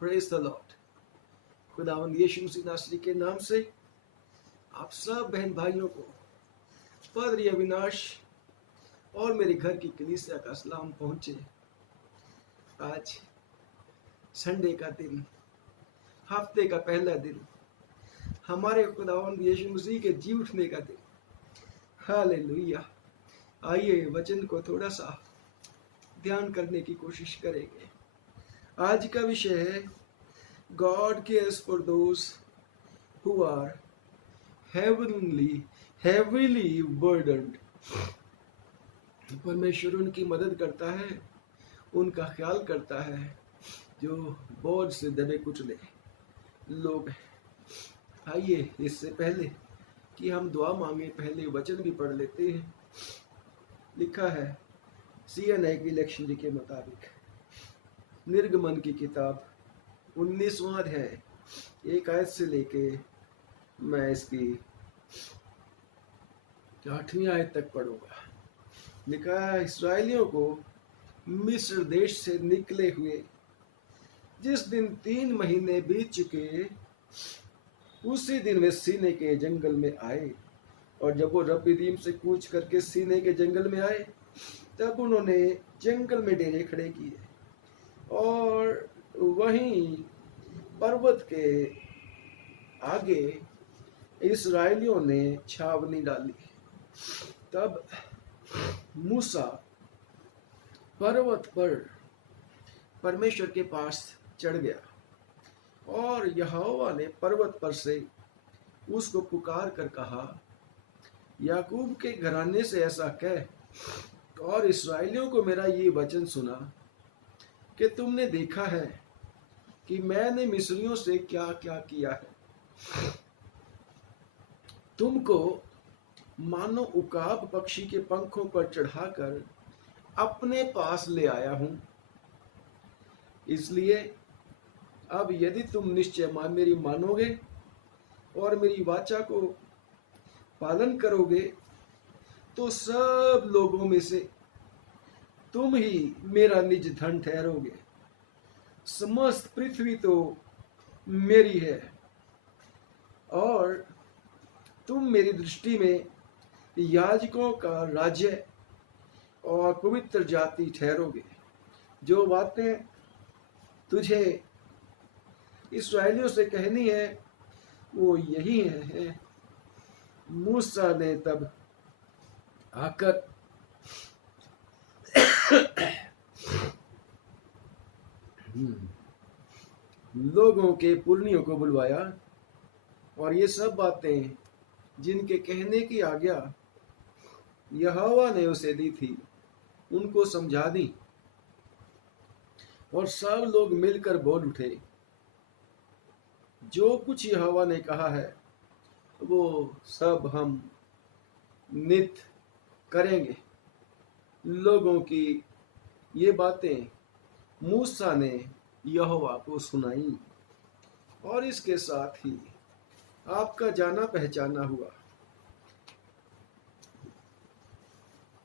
Praise the Lord. खुदावंद यीशु मसीह नासरी के नाम से आप सब बहन भाइयों को पादरी अविनाश और मेरे घर की कलीसिया का सलाम पहुंचे। आज संडे का दिन, हफ्ते का पहला दिन, हमारे खुदावंद यीशु मसीह के जी उठने का दिन। हालेलुया। आइए वचन को थोड़ा सा ध्यान करने की कोशिश करेंगे। आज का विषय है God cares for those who are heavily burdened। परमेश्वर उनकी मदद करता है, उनका ख्याल करता है जो बोझ से दबे कुचले लोग हैं। आइए इससे पहले कि हम दुआ मांगे, पहले वचन भी पढ़ लेते हैं। लिखा है CNI की डिक्शनरी के मुताबिक, निर्गमन की किताब 19वां अध्याय 1 आयत से लेके मैं इसकी 8वीं आयत तक पढ़ूंगा। लिखा है, इस्राएलियों को मिस्र देश से निकले हुए जिस दिन 3 महीने बीत चुके, उसी दिन वे सीने के जंगल में आए। और जब वो रपीदीम से कूच करके सीने के जंगल में आए, तब उन्होंने जंगल में डेरे खड़े किए और वहीं पर्वत के आगे इस्राएलियों ने छावनी डाली। तब मूसा पर्वत पर परमेश्वर के पास चढ़ गया और यहोवा ने पर्वत पर से उसको पुकार कर कहा, याकूब के घराने से ऐसा कह और इस्राएलियों को मेरा ये वचन सुना कि तुमने देखा है कि मैंने मिस्रियों से क्या क्या किया है। तुमको मानो उकाब पक्षी के पंखों पर चढ़ाकर अपने पास ले आया हूं। इसलिए अब यदि तुम निश्चय मेरी मानोगे और मेरी वाचा को पालन करोगे, तो सब लोगों में से तुम ही मेरा निज धन ठहरोगे। समस्त पृथ्वी तो मेरी है और तुम मेरी दृष्टि में याजकों का राज्य और पवित्र जाति ठहरोगे। जो बातें तुझे इस्राएलियों से कहनी है वो यही है। मूसा ने तब आकर लोगों के पुरनियों को बुलवाया और ये सब बातें जिनके कहने की आज्ञा यहोवा ने उसे दी थी उनको समझा दी। और सब लोग मिलकर बोल उठे, जो कुछ यहोवा ने कहा है वो सब हम नित करेंगे। लोगों की ये बातें मूसा ने यहोवा को सुनाई और इसके साथ ही आपका जाना पहचाना हुआ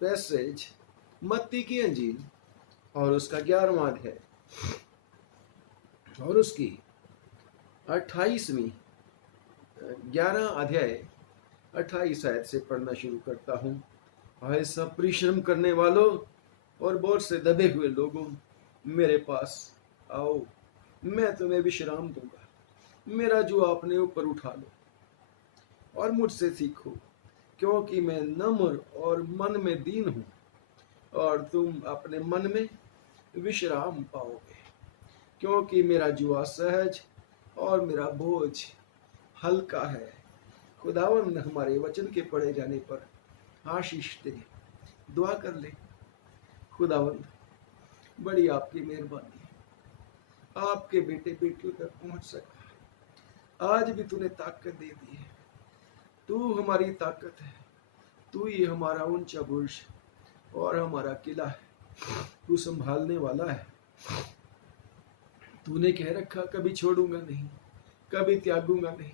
पैसेज मत्ती की अंजील और उसका 11वां अध्याय और उसकी 28वीं 11 अध्याय 28 आयत से पढ़ना शुरू करता हूँ। आए सब परिश्रम करने वालों और बोझ से दबे हुए लोगों, मेरे पास आओ, मैं तुम्हें विश्राम दूंगा। मेरा जो अपने ऊपर उठा लो और मुझसे सीखो, क्योंकि मैं नम्र और मन में दीन हूँ और तुम अपने मन में विश्राम पाओगे। क्योंकि मेरा जुआ सहज और मेरा बोझ हल्का है। खुदावंद हमारे वचन के पढ़े जाने पर आशीष दे। दुआ कर ले। खुदावंद, बड़ी आपकी मेहरबानी है, आपके बेटे बेटियों तक पहुंच सका। आज भी तूने ताकत दे दी है। तू हमारी ताकत है, तू ही हमारा ऊंचा बुर्ज और हमारा किला है। तू संभालने वाला है। तूने कह रखा, कभी छोड़ूंगा नहीं, कभी त्यागूंगा नहीं,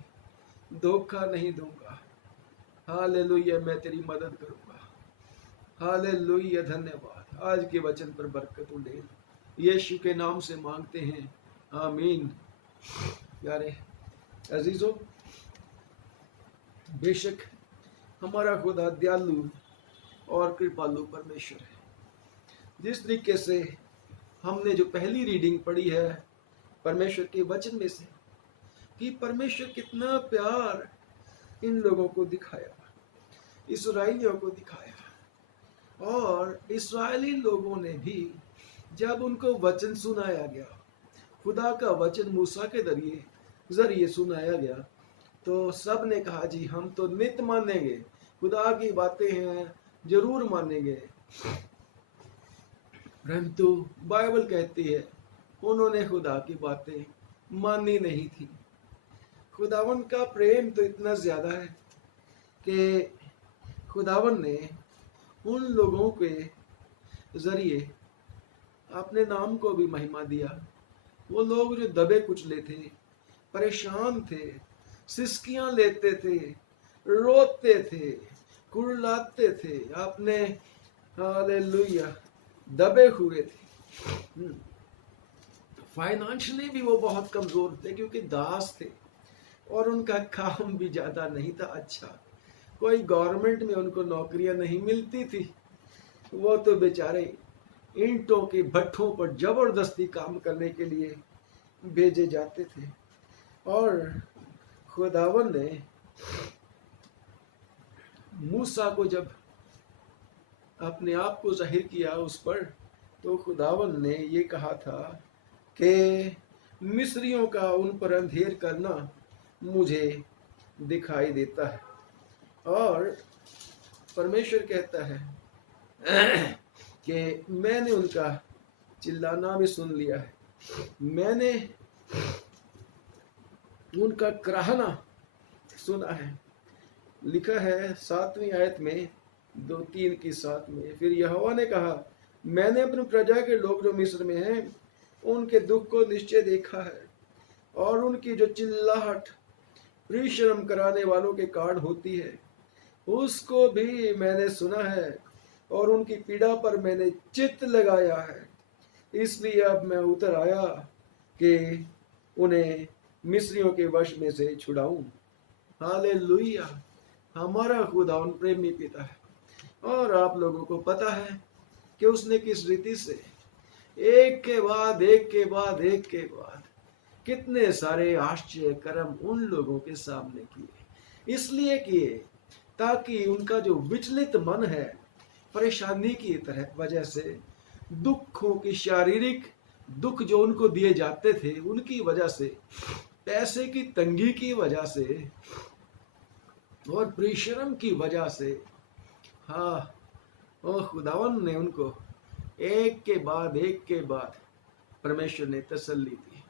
धोखा नहीं दूंगा। हालेलुया, मैं तेरी मदद करूंगा। हालेलुया, धन्यवाद। आज के वचन पर बरकत उड़े यीशु के नाम से मांगते हैं, आमीन। प्यारे अजीजों, बेशक हमारा खुदा दयालु और कृपालु परमेश्वर है। जिस तरीके से हमने जो पहली रीडिंग पढ़ी है परमेश्वर के वचन में से, कि परमेश्वर कितना प्यार इन लोगों को दिखाया, इस्राएलियों को दिखाया, और इस्राएली लोगों ने भी जब उनको वचन सुनाया गया, खुदा का वचन मूसा के जरिए सुनाया गया, तो सब ने कहा जी हम तो नित मानेंगे, खुदा की बातें हैं जरूर मानेंगे। परंतु बाइबल कहती है उन्होंने खुदा की बातें मानी नहीं थी। खुदावन का प्रेम तो इतना ज्यादा है कि खुदावन ने उन लोगों के जरिए अपने नाम को भी महिमा दिया। वो लोग जो दबे कुचले थे, परेशान थे, सिसकियां लेते थे, रोते थे, कुर्लाते थे, अपने हालेलुया दबे हुए थे। फाइनेंशियली भी वो बहुत कमजोर थे क्योंकि दास थे और उनका काम भी ज्यादा नहीं था अच्छा, कोई गवर्नमेंट में उनको नौकरियां नहीं मिलती थी। वो तो बेचारे ईंटों के भट्ठों पर जबरदस्ती काम करने के लिए भेजे जाते थे। और खुदावन ने मूसा को जब अपने आप को जाहिर किया उस पर, तो खुदावन ने ये कहा था कि मिस्रियों का उन पर अंधेर करना मुझे दिखाई देता है। और परमेश्वर कहता है कि मैंने उनका चिल्लाना भी सुन लिया है, मैंने उनका कराहना सुना है। लिखा है 7वीं आयत में 2-3 में, फिर यहोवा ने कहा मैंने अपनी प्रजा के लोग जो मिस्र में हैं उनके दुख को निश्चय देखा है, और उनकी जो चिल्लाहट परिश्रम कराने वालों के कारण होती है उसको भी मैंने सुना है, और उनकी पीड़ा पर मैंने चित्त लगाया है। इसलिए अब मैं उतर आया कि उन्हें मिस्रियों के वश में से छुड़ाऊं। हालेलुया। हमारा खुदा उन प्रेमी पिता है, और आप लोगों को पता है कि उसने किस रीति से एक के बाद कितने सारे आश्चर्य कर्म उन लोगों के सामने किए। इसलिए किए ताकि उनका जो विचलित मन है परेशानी की तरह वजह से, दुखों की शारीरिक दुख जो उनको दिए जाते थे उनकी वजह से, पैसे की तंगी की वजह से और परिश्रम की वजह से, हाँ, और खुदावन ने उनको एक के बाद परमेश्वर ने तसल्ली दी।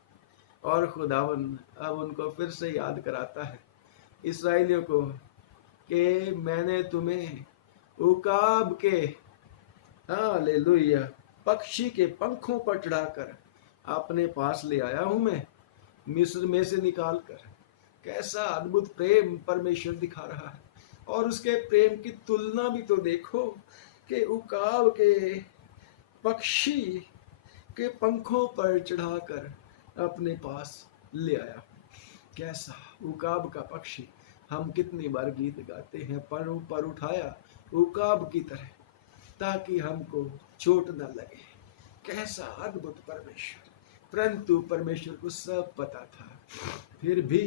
और खुदावन अब उनको फिर से याद कराता है इस्राएलियों को कि मैंने तुम्हें उकाब के हालेलुया पक्षी के पंखों पर चढ़ाकर अपने पास ले आया हूं, मैं मिस्र में से निकाल कर। कैसा अद्भुत प्रेम परमेश्वर दिखा रहा है। और उसके प्रेम की तुलना भी तो देखो कि उकाब के पक्षी के पंखों पर चढ़ाकर अपने पास ले आया। कैसा उकाब का पक्षी, हम कितनी बार गीत गाते हैं, परों पर उठाया उकाब की तरह ताकि हमको चोट न लगे। कैसा अद्भुत परमेश्वर। परंतु परमेश्वर को सब पता था, फिर भी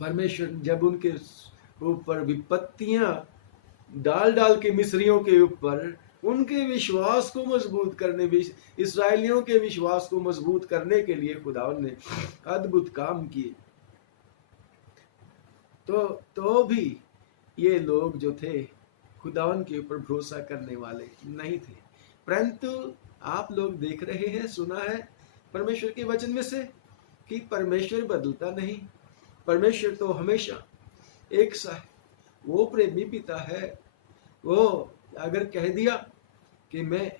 परमेश्वर जब उनके ऊपर विपत्तियां डाल के मिस्रियों के ऊपर उनके विश्वास को मजबूत करने, इस्राएलियों के विश्वास को मजबूत करने के लिए खुदावन ने अद्भुत काम किए, तो भी ये लोग जो थे खुदावन के ऊपर भरोसा करने वाले नहीं थे। परंतु आप लोग देख रहे हैं, सुना है परमेश्वर के वचन में से कि परमेश्वर बदलता नहीं। परमेश्वर तो हमेशा एक सा है। वो प्रेमी पिता है। वो अगर कह दिया कि मैं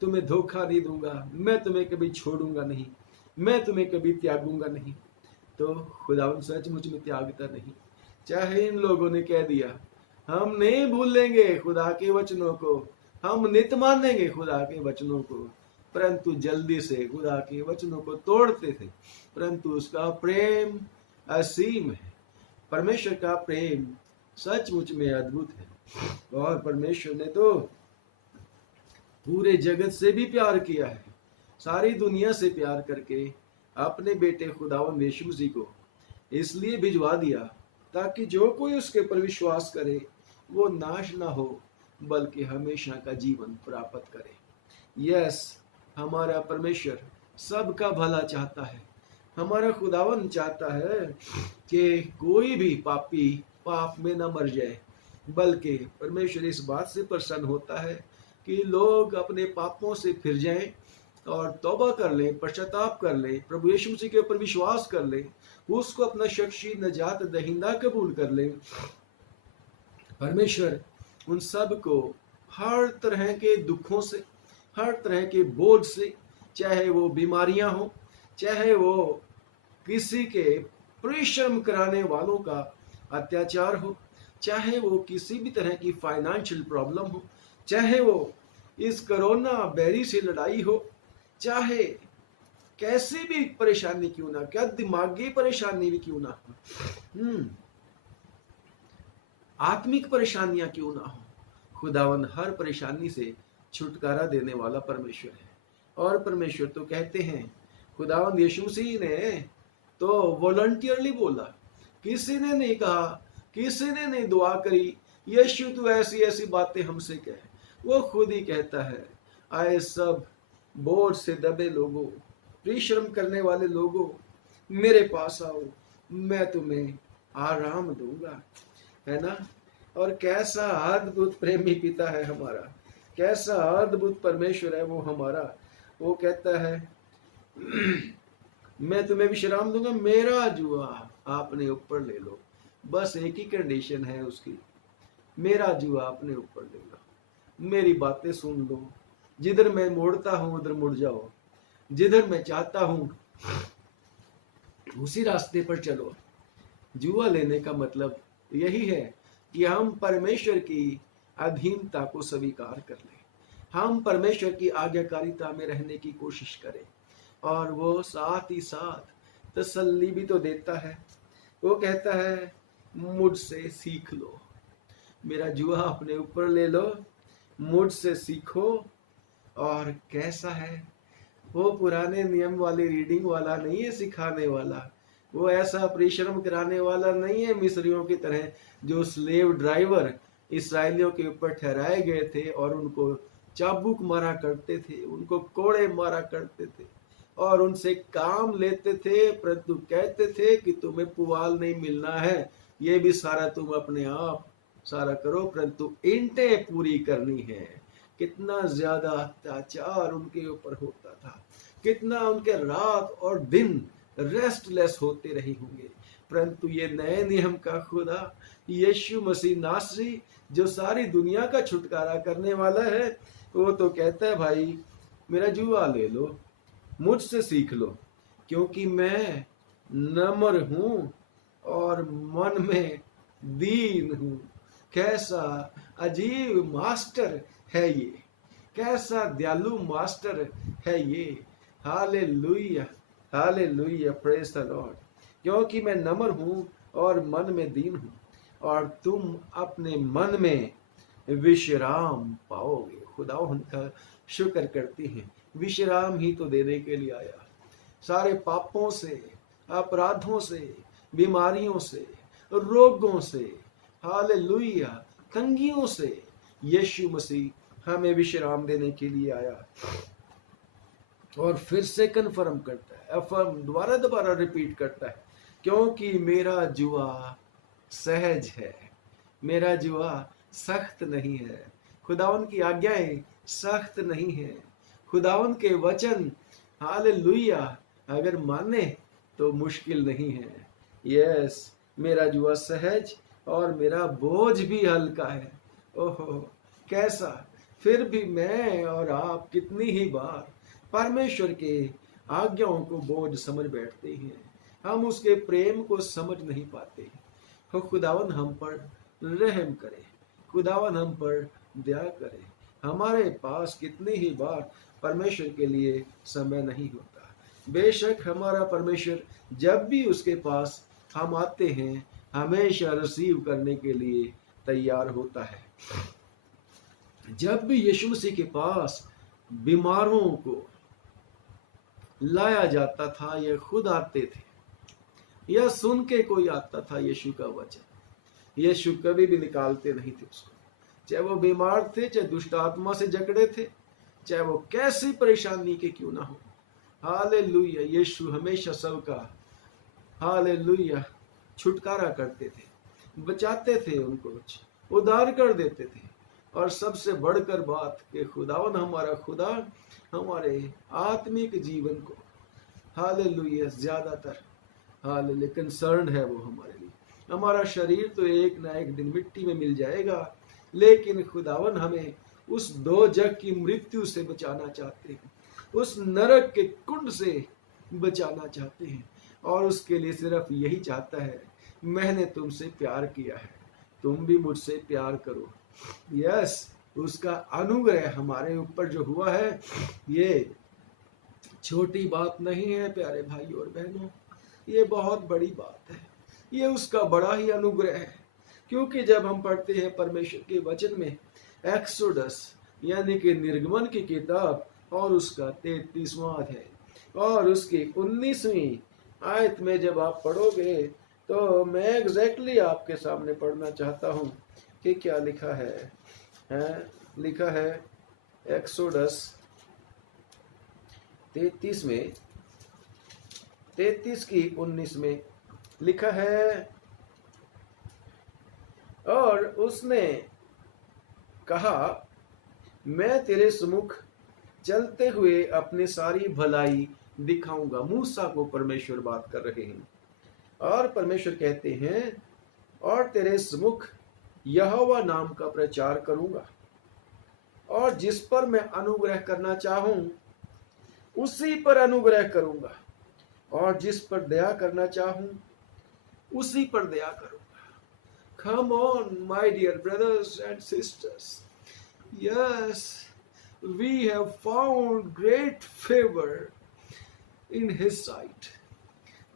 तुम्हें धोखा नहीं दूंगा, मैं तुम्हें कभी छोड़ूंगा नहीं, मैं तुम्हें कभी त्यागूंगा नहीं, तो खुदावन सचमुच में त्यागता नहीं। चाहे इन लोगों ने कह दिया हम नहीं भूलेंगे खुदा के वचनों को, हम नित मानेंगे खुदा के वचनों को, परंतु जल्दी से खुदा के वचनों को तोड़ते थे। परंतु उसका प्रेम असीम है। परमेश्वर का प्रेम सचमुच में अद्भुत है। और परमेश्वर ने तो पूरे जगत से भी प्यार किया है, सारी दुनिया से प्यार करके अपने बेटे खुदावंद यीशु मसीह को इसलिए भिजवा दिया ताकि जो कोई उसके पर विश्वास करे वो नाश ना हो बल्कि हमेशा का जीवन प्राप्त करे। यस, हमारा परमेश्वर सबका भला चाहता है। हमारा खुदावन चाहता है कि कोई भी पापी पाप में न मर जाए, बल्कि परमेश्वर इस बात से प्रसन्न होता है कि लोग अपने पापों से फिर जाएं और तौबा कर लें, पश्चाताप कर लें, प्रभु यीशु मसीह के ऊपर विश्वास कर लें, उसको अपना शख्सी नजात दहिंदा कबूल कर लें। परमेश्वर उन सब को हर तरह के दुखों से, हर तरह के बोझ से, चाहे वो बीमारियां हो, चाहे वो किसी के परिश्रम कराने वालों का अत्याचार हो, चाहे वो किसी भी तरह की फाइनेंशियल प्रॉब्लम हो, चाहे वो इस कोरोना बैरी से लड़ाई हो, चाहे कैसी भी परेशानी क्यों ना, क्या दिमागी परेशानी भी क्यों ना हो, आत्मिक परेशानियां क्यों ना हो, खुदावन हर परेशानी से छुटकारा देने वाला परमेश्वर है। और परमेश्वर तो कहते हैं, खुदावन यीशु मसीह ने तो वॉलंटियरली बोला, किसी ने नहीं कहा, किसी ने नहीं दुआ करी, यीशु तू ऐसी ऐसी बातें हमसे कह, वो खुद ही कहता है, आए सब बोझ से दबे लोगों, परिश्रम करने वाले लोगों, मेरे पास आओ, मैं तुम्हें आराम दूंगा। है ना? और कैसा अद्भुत प्रेमी पिता है हमारा, कैसा अद्भुत परमेश्वर है वो हमारा। वो कहता है मैं तुम्हें विश्राम दूंगा, मेरा जुआ आपने ऊपर ले लो। बस एक ही कंडीशन है उसकी, मेरा जुआ अपने ऊपर ले लो, मेरी बातें सुन लो, जिधर मैं मोड़ता हूं उधर मुड़ जाओ, जिधर मैं चाहता हूं उसी रास्ते पर चलो। जुआ लेने का मतलब यही है कि हम परमेश्वर की अधीनता को स्वीकार कर लें, हम परमेश्वर की आज्ञाकारिता में रहने की कोशिश करें। और वो साथ ही साथ तसल्ली भी तो देता है। वो कहता है मुझसे सीख लो, मेरा जुआ अपने ऊपर ले लो, मुझसे सीखो। और कैसा है वो, पुराने नियम वाली रीडिंग वाला नहीं है सिखाने वाला, वो ऐसा परिश्रम कराने वाला नहीं है मिस्रियों की तरह, जो स्लेव ड्राइवर इसराइलियों के ऊपर ठहराए गए थे और उनको चाबुक मारा करते थे, उनको कोड़े मारा करते थे और उनसे काम लेते थे, परंतु कहते थे कि तुम्हें पुआल नहीं मिलना है, ये भी सारा तुम अपने आप सारा करो, परंतु ईंटें पूरी करनी है। कितना ज्यादा अत्याचार उनके ऊपर होता था, कितना उनके रात और दिन रेस्टलेस होते रहे होंगे। परंतु ये नए नियम का खुदा यीशु मसीह नासरी, जो सारी दुनिया का छुटकारा करने वाला है, वो तो कहता है भाई मेरा जुआ ले लो, मुझसे सीख लो, क्योंकि मैं नम्र हूं और मन में दीन हूं। कैसा अजीब मास्टर है ये, कैसा दयालु मास्टर है ये। Hallelujah, hallelujah, praise the Lord. क्योंकि मैं नम्र हूं और मन में दीन हूं, और तुम अपने मन में विश्राम पाओगे। खुदा उनका शुक्र करती हैं, विश्राम ही तो देने के लिए आया। सारे पापों से, अपराधों से, बीमारियों से, रोगों से, हालेलुया, तंगियों से यीशु मसीह हमें विश्राम देने के लिए आया। और फिर से कन्फर्म करता है, अफर्म दोबारा रिपीट करता है, क्योंकि मेरा जुआ सहज है, मेरा जुआ सख्त नहीं है। खुदावन की आज्ञाएं सख्त नहीं है, खुदावन के वचन हालेलुया अगर माने तो मुश्किल नहीं है। यस, मेरा जुआ सहज और मेरा बोझ भी हल्का है। ओहो कैसा, फिर भी मैं और आप कितनी ही बार परमेश्वर के आज्ञाओं को बोझ समझ बैठते हैं, हम उसके प्रेम को समझ नहीं पाते। खुदावन हम पर रहम करे, खुदावन हम पर दया करे, हमारे पास कितनी ही बार परमेश्वर के लिए समय नहीं होता। बेशक हमारा परमेश्वर जब भी उसके पास हम आते हैं हमेशा रिसीव करने के लिए तैयार होता है। जब भी यीशु मसीह के पास बीमारों को लाया जाता था या खुद आते थे या सुन के कोई आता था यीशु का वचन, यीशु कभी भी निकालते नहीं थे उसको। चाहे वो बीमार थे, चाहे दुष्ट आत्मा से जकड़े थे, चाहे वो कैसी परेशानी के क्यों ना हो, हालेलुया, यीशु हमेशा सबका हालेलुया छुटकारा करते थे, बचाते थे, उनको उद्धार कर देते थे। और सबसे बढ़कर बात कि खुदावन हमारा खुदा हमारे आत्मिक जीवन को हालेलुया ज्यादातर हालेलुया कंसर्न है वो हमारे लिए। हमारा शरीर तो एक ना एक दिन मिट्टी में मिल जाएगा, लेकिन खुदावन हमें उस दो जग की मृत्यु से बचाना चाहते हैं, उस नरक के कुंड से बचाना चाहते हैं। और उसके लिए सिर्फ यही चाहता है, मैंने तुमसे प्यार किया है, तुम भी मुझसे प्यार करो। यस, उसका अनुग्रह हमारे ऊपर जो हुआ है ये छोटी बात नहीं है प्यारे भाइयों और बहनों, ये बहुत बड़ी बात है। ये उसका बड़ा ही अनुग्रह है, क्योंकि जब हम पढ़ते हैं परमेश्वर के वचन में एक्सोडस यानी कि निर्गमन की किताब और उसका 33वां अध्याय और उसकी 19वीं आयत में जब आप पढ़ोगे तो मैं एग्जैक्टली आपके सामने पढ़ना चाहता हूं कि क्या लिखा है। लिखा है एक्सोडस 33 में 33 की 19 में लिखा है, और उसने कहा मैं तेरे सम्मुख चलते हुए अपनी सारी भलाई दिखाऊंगा। मूसा को परमेश्वर बात कर रहे हैं और परमेश्वर कहते हैं और तेरे सम्मुख यहोवा नाम का प्रचार करूंगा, और जिस पर मैं अनुग्रह करना चाहूं उसी पर अनुग्रह करूंगा, और जिस पर दया करना चाहूं उसी पर दया करूंगा। Come on, my dear brothers and sisters. Yes, we have found great favor in His sight,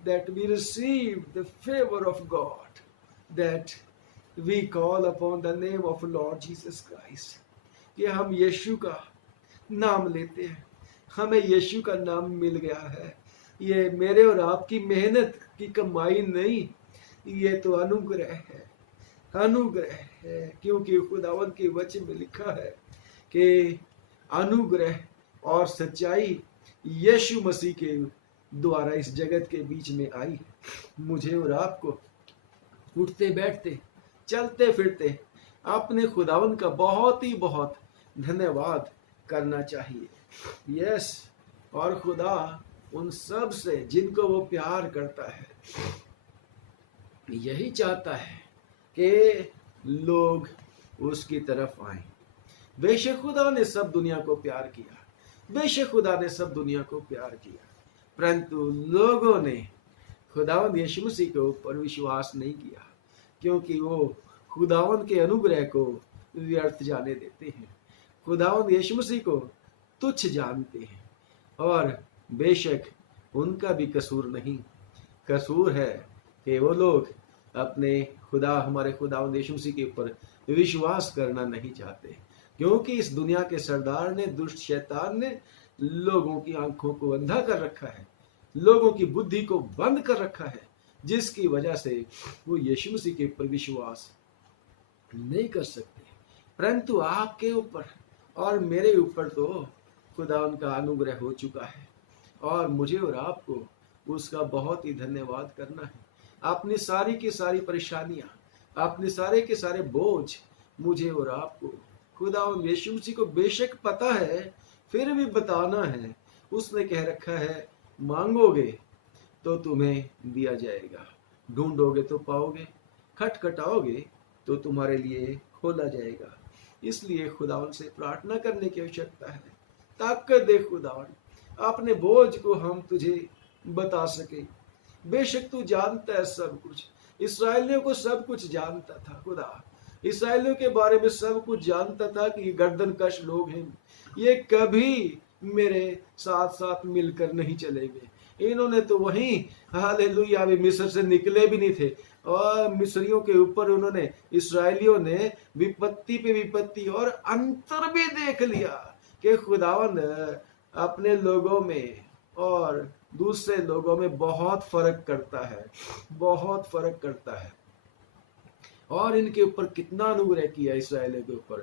that we receive the favor of God, that we call upon the name of Lord Jesus Christ. कि हम यीशु का नाम लेते हैं, हमें यीशु का नाम मिल गया है। ये मेरे और आपकी मेहनत की कमाई नहीं, ये तो अनुग्रह है, अनुग्रह है, क्योंकि खुदावंत के वचन में लिखा है कि अनुग्रह और सच्चाई यीशु मसीह के द्वारा इस जगत के बीच में आई। मुझे और आपको उठते बैठते चलते फिरते अपने खुदावंत का बहुत ही बहुत धन्यवाद करना चाहिए। यस, और खुदा उन सब से जिनको वो प्यार करता है यही चाहता है कि लोग उसकी तरफ आएं। बेशक खुदा ने सब दुनिया को प्यार किया, बेशक खुदा ने सब दुनिया को प्यार किया, परंतु लोगों ने खुदावंद यीशु मसीह के ऊपर विश्वास नहीं किया, क्योंकि वो खुदावंद के अनुग्रह को व्यर्थ जाने देते हैं, खुदावंद यीशु मसीह को तुच्छ जानते हैं। और बेशक उनका भी कसूर नहीं, कसूर है कि वो लोग अपने खुदा हमारे खुदावंद यीशु मसीह के ऊपर विश्वास करना नहीं चाहते, क्योंकि इस दुनिया के सरदार ने, दुष्ट शैतान ने लोगों की आंखों को अंधा कर रखा है, लोगों की बुद्धि को बंद कर रखा है, जिसकी वजह से वो यीशु मसीह के ऊपर विश्वास नहीं कर सकते। परंतु आपके ऊपर और मेरे ऊपर तो खुदा उनका अनुग्रह हो चुका है, और मुझे और आपको उसका बहुत ही धन्यवाद करना है। अपनी सारी की सारी परेशानियां, अपने सारे के सारे बोझ मुझे और आपको खुदा यीशु मसीह को बेशक पता है, फिर भी बताना है। उसने कह रखा है मांगोगे तो तुम्हें दिया जाएगा, ढूंढोगे तो पाओगे, खटखटाओगे तो तुम्हारे लिए खोला जाएगा। इसलिए खुदावन से प्रार्थना करने की आवश्यकता है, ताकत दे खुदावन, अपने बोझ को हम तुझे बता सके। बेशक तू जानता है सब कुछ, इस्राएलियों को सब कुछ जानता था खुदा, इसराइलियों के बारे में सब कुछ जानता था कि ये गर्दनकश लोग हैं, ये कभी मेरे साथ साथ मिलकर नहीं चलेंगे। इन्होंने तो वहीं, हालेलुया, अभी मिस्र से निकले भी नहीं थे और मिस्रियों के ऊपर उन्होंने, इसराइलियों ने विपत्ति पे विपत्ति और अंतर भी देख लिया कि खुदावंद अपने लोगों में और दूसरे लोगों में बहुत फर्क करता है, बहुत फर्क करता है। और इनके ऊपर कितना अनुग्रह किया इसराइलियों के ऊपर,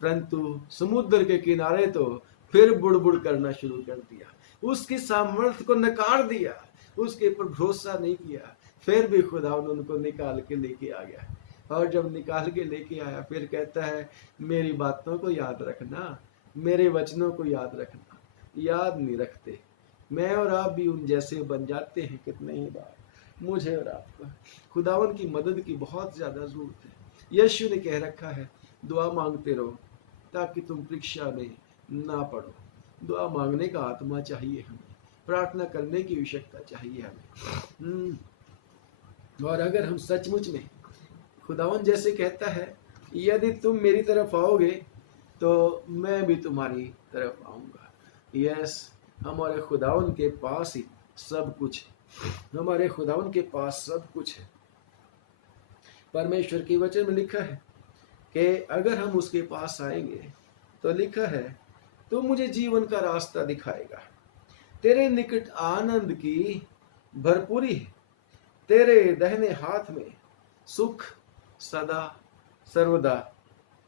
परंतु समुद्र के किनारे तो फिर बुड़बुड़ करना शुरू कर दिया, उसकी सामर्थ्य को नकार दिया, उसके ऊपर भरोसा नहीं किया। फिर भी खुदा उनको निकाल के लेके आ गया, और जब निकाल के लेके आया फिर कहता है मेरी बातों को याद रखना, मेरे वचनों को याद रखना। याद नहीं रखते, मैं और आप भी उन जैसे बन जाते हैं कितने ही बार। मुझे और आपको खुदावन की मदद की बहुत ज्यादा जरूरत है। यीशु ने कह रखा है दुआ मांगते रहो ताकि तुम परीक्षा में ना पड़ो। दुआ मांगने का आत्मा चाहिए हमें, प्रार्थना करने की आवश्यकता चाहिए हमें। और अगर हम सचमुच में, खुदावन जैसे कहता है यदि तुम मेरी तरफ आओगे तो मैं भी तुम्हारी तरफ आऊंगा। यस, हमारे खुदावन के पास ही सब कुछ है, हमारे खुदावन के पास सब कुछ है। परमेश्वर की वचन में लिखा है कि अगर हम उसके पास आएंगे तो लिखा है तो मुझे जीवन का रास्ता दिखाएगा, तेरे निकट आनंद की भरपूरी है, तेरे दाहिने हाथ में सुख सदा सर्वदा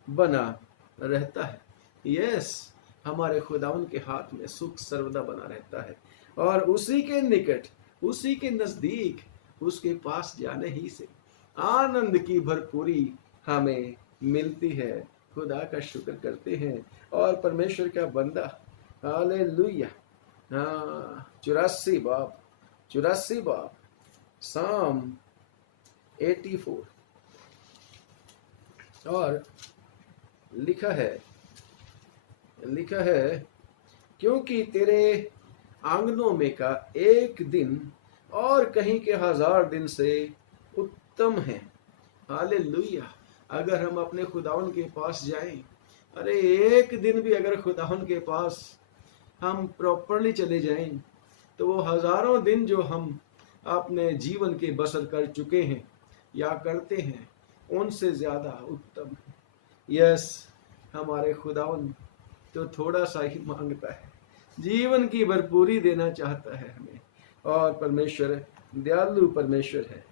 बना रहता है। यस, हमारे खुदावन के हाथ में सुख सर्वदा बना रहता है, और उसी के निकट, उसी के नजदीक, उसके पास जाने ही से आनंद की भरपूरी हमें मिलती है। खुदा का शुक्र करते हैं। और परमेश्वर का बंदा, हालेलुया, 84 बाब साम 84, और लिखा है क्योंकि तेरे आंगनों में का एक दिन और कहीं के 1000 दिन से उत्तम है। हालेलुया, अगर हम अपने खुदावन के पास जाएं, अरे एक दिन भी अगर खुदावन के पास हम प्रॉपरली चले जाएं तो वो हजारों दिन जो हम अपने जीवन के बसर कर चुके हैं या करते हैं उनसे ज्यादा उत्तम है। यस, हमारे खुदावन तो थोड़ा सा ही मांगता है, जीवन की भरपूरी देना चाहता है हमें। और परमेश्वर दयालु परमेश्वर है,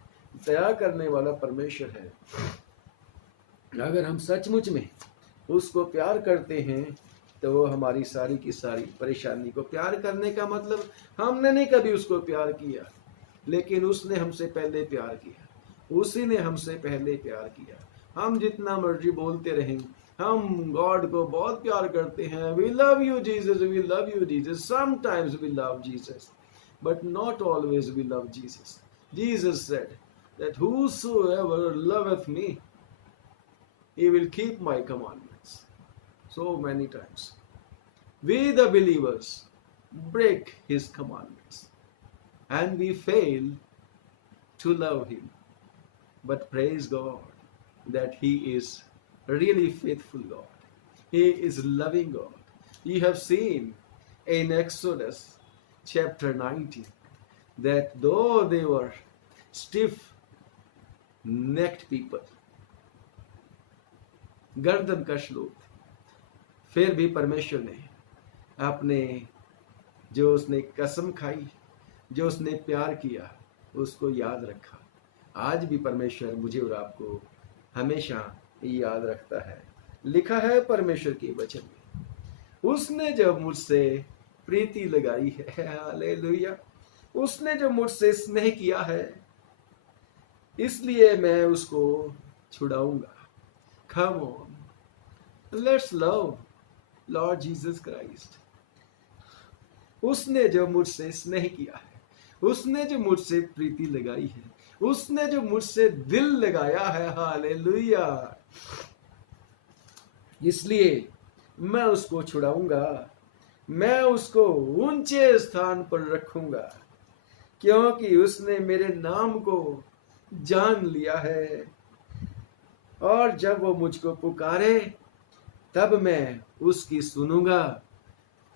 दया करने वाला परमेश्वर है। अगर हम सचमुच में उसको प्यार करते हैं तो वो हमारी सारी की सारी परेशानी को, प्यार करने का मतलब हमने नहीं कभी उसको प्यार किया, लेकिन उसने हमसे पहले प्यार किया, उसी ने हमसे पहले प्यार किया। हम जितना मर्जी बोलते रहें, हम गॉड को बहुत प्यार करते हैं, we love you Jesus, we love you Jesus, sometimes we love Jesus but not always we love Jesus. Jesus said that whosoever loveth me, he will keep my commandments. So many times we the believers break his commandments and we fail to love him. But praise God that he is really faithful God. He is loving God. You have seen in Exodus chapter 19 that though they were stiff-necked people, गर्दनकश लोग, फिर भी परमेश्वर ने अपने जो उसने कसम खाई, जो उसने प्यार किया, उसको याद रखा। आज भी परमेश्वर मुझे और आपको हमेशा याद रखता है। लिखा है परमेश्वर के वचन में, उसने जब मुझसे प्रीति लगाई है, हालेलुया, उसने जो मुझसे स्नेह किया है, इसलिए मैं उसको छुड़ाऊंगा। Come on, let's love Lord Jesus Christ. उसने जो मुझसे स्नेह किया है, उसने जो मुझसे प्रीति लगाई है, उसने जो मुझसे दिल लगाया है, हालेलुया, इसलिए मैं उसको छुड़ाऊंगा, मैं उसको ऊंचे स्थान पर रखूंगा, क्योंकि उसने मेरे नाम को जान लिया है। और जब वो मुझको पुकारे तब मैं उसकी सुनूंगा।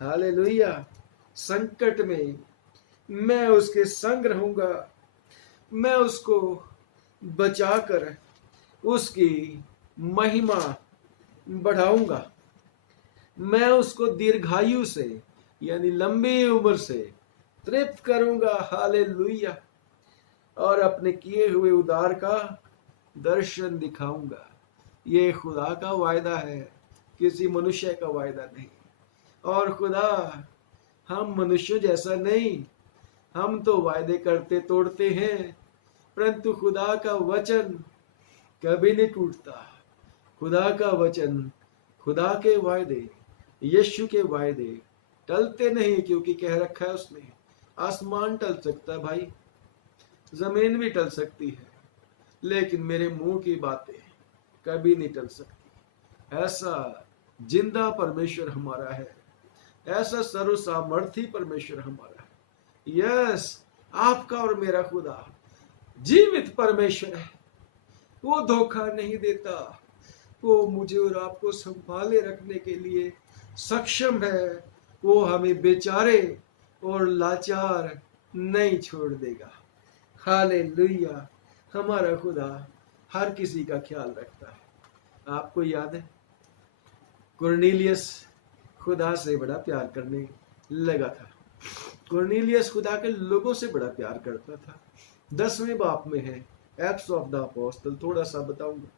हालेलुया। संकट में मैं उसके संग रहूंगा, मैं उसको बचाकर उसकी महिमा बढ़ाऊंगा। मैं उसको दीर्घायु से यानी लंबी उम्र से तृप्त करूंगा। हालेलुया। और अपने किए हुए उद्धार का दर्शन दिखाऊंगा। ये खुदा का वायदा है, किसी मनुष्य का वायदा नहीं। और खुदा हम मनुष्य जैसा नहीं, हम तो वायदे करते तोड़ते हैं, परंतु खुदा का वचन कभी नहीं टूटता। खुदा का वचन, खुदा के वायदे, यीशु के वायदे टलते नहीं, क्योंकि कह रखा है उसने, आसमान टल सकता है भाई, जमीन भी टल सकती है, लेकिन मेरे मुंह की बातें कभी नहीं टल सकती। ऐसा जिंदा परमेश्वर हमारा है, ऐसा सर्वसामर्थी परमेश्वर हमारा है। यस, आपका और मेरा खुदा जीवित परमेश्वर है। वो धोखा नहीं देता, वो मुझे और आपको संभाले रखने के लिए सक्षम है। वो हमें बेचारे और लाचार नहीं छोड़ देगा। हालेलुया। हमारा खुदा हर किसी का ख्याल रखता है। आपको याद है कुरनेलियस खुदा से बड़ा प्यार करने लगा था। कुरनेलियस खुदा के लोगों से बड़ा प्यार करता था। 10वें बाप में है एक्ट्स ऑफ द अपोस्टल, थोड़ा सा बताऊंगा,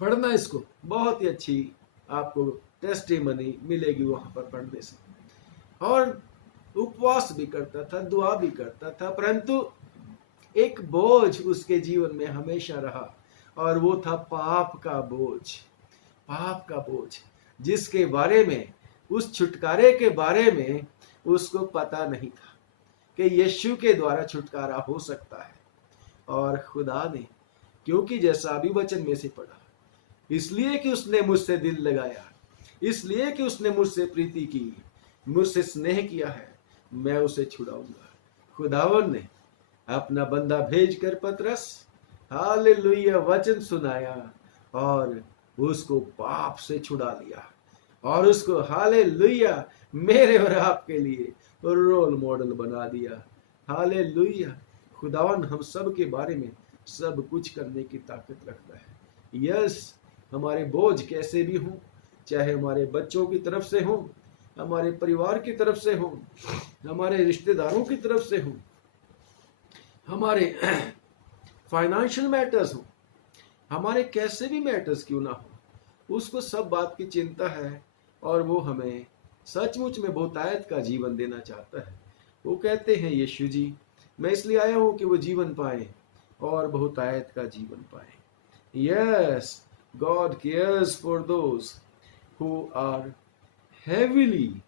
पढ़ना इसको, बहुत ही अच्छी आपको टेस्टिमनी मिलेगी वहां पर पढ़ने से। और उपवास भी करता था, दुआ भी करता था, परंतु एक बोझ उसके जीवन में हमेशा रहा, और वो था पाप का बोझ। पाप का बोझ, जिसके बारे में, उस छुटकारे के बारे में उसको पता नहीं था कि यीशु के द्वारा छुटकारा हो सकता है। और खुदा ने, क्योंकि जैसा अभी वचन में से पढ़ा, इसलिए कि उसने मुझसे दिल लगाया, इसलिए कि उसने मुझसे प्रीति की, मुझसे स्नेह किया है, मैं उसे छुड़ाऊंगा। खुदावन ने अपना बंदा भेजकर पतरस, हालेलुया, वचन सुनाया और उसको पाप से छुड़ा लिया, और उसको हालेलुया मेरे और आपके लिए रोल मॉडल बना दिया। हालेलुया। खुदावन हम सब के बारे में सब कुछ करने की ताकत रखता है। यस, हमारे बोझ कैसे भी हों, चाहे हमारे बच्चों की तरफ से हों, हमारे परिवार की तरफ से हों, हमारे रिश्तेदारों की तरफ से हों, हमारे फाइनेंशियल मैटर्स हों, हमारे कैसे भी मैटर्स क्यों ना हो, उसको सब बात की चिंता है। और वो हमें सचमुच में बहुतायत का जीवन देना चाहता है। वो कहते हैं, यीशु जी, मैं इसलिए आया हूं कि वो जीवन पाए और बहुतायत का जीवन पाए। Yes, God cares for those who are heavily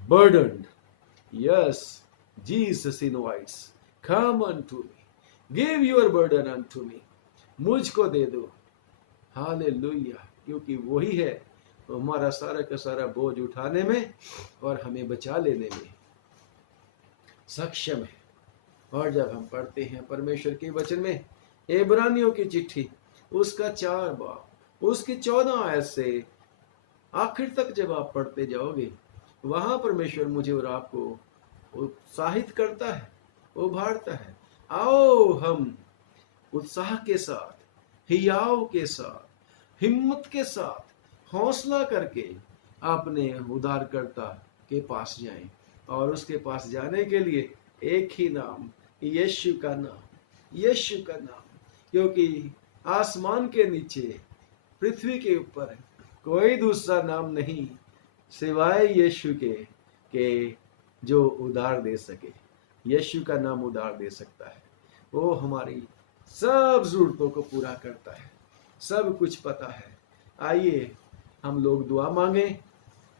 burdened. Yes, Jesus invites, come unto me, give your burden unto me. मुझको दे दो। हालेलुया। क्योंकि वही है तो हमारा सारा का सारा बोझ उठाने में और हमें बचा लेने में सक्षम है। और जब हम पढ़ते हैं परमेश्वर के वचन में, इब्रानियों की चिट्ठी उसका 4 बाब उसकी 14 आयत से आखिर तक जब आप पढ़ते जाओगे, वहां परमेश्वर मुझे और आपको उत्साहित करता है, उभारता है। आओ हम उत्साह के साथ, हियाव के साथ, हिम्मत के साथ, हौसला करके अपने उद्धारकर्ता के पास जाएं। और उसके पास जाने के लिए एक ही नाम, यीशु का नाम, यीशु का नाम। क्योंकि आसमान के नीचे, पृथ्वी के ऊपर कोई दूसरा नाम नहीं सिवाय यीशु के जो उद्धार दे सके। यीशु का नाम उद्धार दे सकता है। वो हमारी सब जरूरतों को पूरा करता है, सब कुछ पता है। आइए हम लोग दुआ मांगे,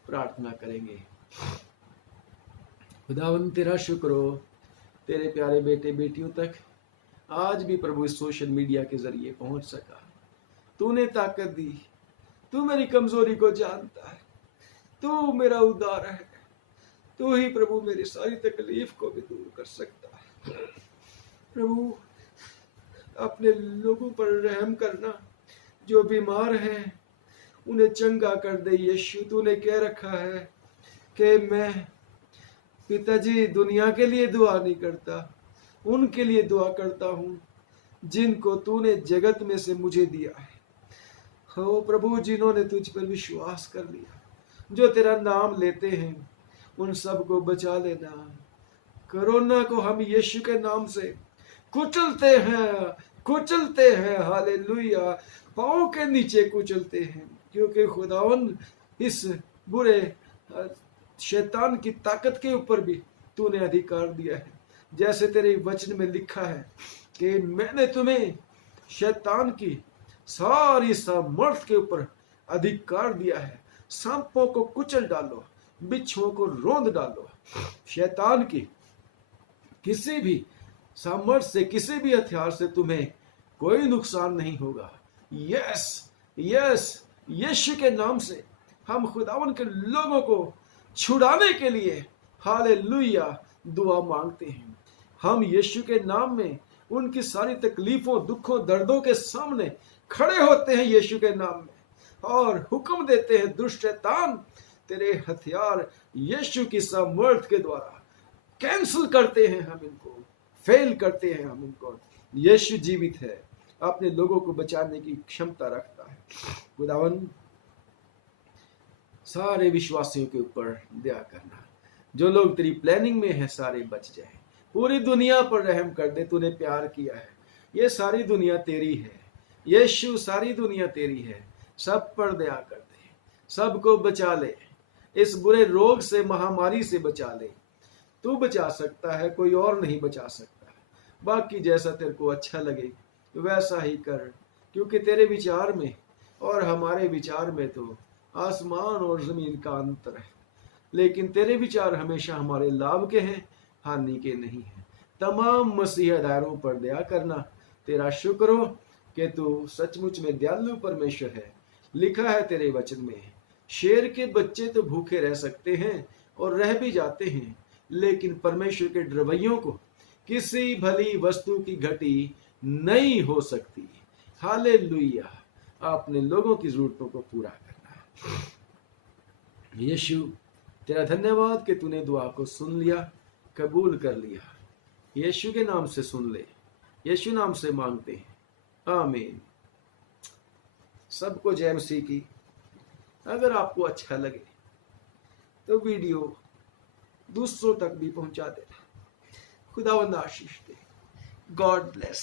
प्रार्थना करेंगे। खुदावन तेरा शुक्र हो, तेरे प्यारे बेटे बेटियों तक आज भी प्रभु इस सोशल मीडिया के जरिए पहुंच सका। तूने ताकत दी, तू मेरी कमजोरी को जानता है, तू मेरा उद्धार है, तू ही प्रभु मेरी सारी तकलीफ को भी दूर कर सकता है। प्रभु अपने लोगों पर रहम करना। जो बीमार हैं उन्हें चंगा कर दे यीशु। तूने कह रखा है कि मैं पिताजी दुनिया के लिए दुआ नहीं करता, उनके लिए दुआ करता हूँ जिनको तूने जगत में से मुझे दिया है। हो प्रभु, जिन्होंने तुझ पर विश्वास कर लिया, जो तेरा नाम लेते हैं, उन सब को बचा लेना। कोरोना को हम यीशु के नाम से कुचलते हैं, कुचलते हैं। हालेलुया। पाँव के नीचे कुचलते हैं, क्योंकि खुदावन इस बुरे शैतान की ताकत के ऊपर भी तूने अधिकार दिया है। जैसे तेरे वचन में लिखा है कि मैंने तुम्हें शैतान की सारी सामर्थ के ऊपर अधिकार दिया है। सांपों को कुचल डालो, बिच्छुओं को रोंद डालो। शैतान की किसी भी सामर्थ से, किसी भी हथियार से तुम्हें कोई नुकसान नहीं होगा। यस यस, यीशु के नाम से हम खुदावन के लोगों को छुड़ाने के लिए हालेलुया दुआ मांगते हैं। हम यीशु के नाम में उनकी सारी तकलीफों, दुखों, दर्दों के सामने खड़े होते हैं यीशु के नाम में और हुक्म देते हैं, दुष्ट शैतान तेरे हथियार यीशु की सामर्थ के द्वारा कैंसिल करते हैं, हम इनको फेल करते हैं, हम इनको। यीशु जीवित है, अपने लोगों को बचाने की क्षमता रखता है। खुदावन सारे विश्वासियों के ऊपर दया करना। जो लोग तेरी प्लानिंग में है सारे बच जाए। पूरी दुनिया पर रहम कर दे। तूने प्यार किया है, ये सारी दुनिया तेरी है यीशु, सारी दुनिया तेरी है। सब पर दया कर दे, सबको बचा ले, इस बुरे रोग से, महामारी से बचा ले। तू बचा सकता है, कोई और नहीं बचा सकता। बाकी जैसा तेरे को अच्छा लगे वैसा ही कर, क्योंकि तेरे विचार में और हमारे विचार में तो आसमान और जमीन का अंतर है। लेकिन तेरे विचार हमेशा हमारे लाभ के हैं, हानि के नहीं हैं। तमाम मसीहदारों पर दया करना। तेरा शुक्र हो कि तू सचमुच में दयालु परमेश्वर है। लिखा है तेरे वचन में, शेर के बच्चे तो भूखे रह सकते हैं और रह भी जाते हैं, लेकिन परमेश्वर के रवैयों को किसी भली वस्तु की घटी नहीं हो सकती। हालेलुया। आपने लोगों की जरूरतों को पूरा करना। यीशु तेरा धन्यवाद कि तूने दुआ को सुन लिया, कबूल कर लिया। यीशु के नाम से सुन ले, यीशु नाम से मांगते हैं, आमीन। सबको जय मसीह की। अगर आपको अच्छा लगे तो वीडियो दूसरों तक भी पहुंचा देना। खुदावंद आशीष दे। God bless.